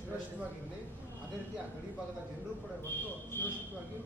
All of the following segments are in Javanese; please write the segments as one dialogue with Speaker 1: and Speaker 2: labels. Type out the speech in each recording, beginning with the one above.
Speaker 1: ಸುರಕ್ಷಿತವಾಗಿರಲಿ ಅದೇ ರೀತಿ ಆ
Speaker 2: ಗಡಿ ಭಾಗದ ಜನರು ಕೂಡ ಬಂದು ಸುರಕ್ಷಿತವಾಗಿ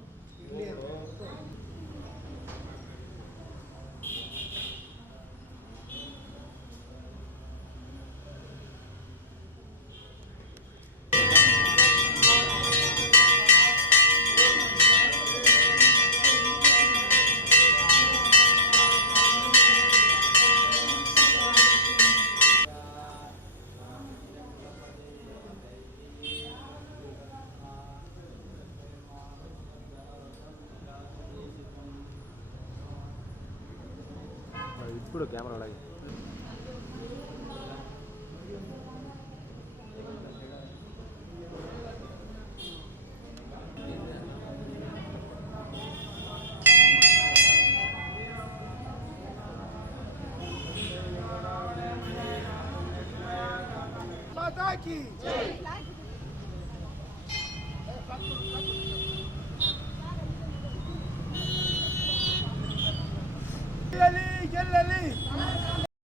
Speaker 2: ఇప్పుడు కెమెరా లాగి Thank you.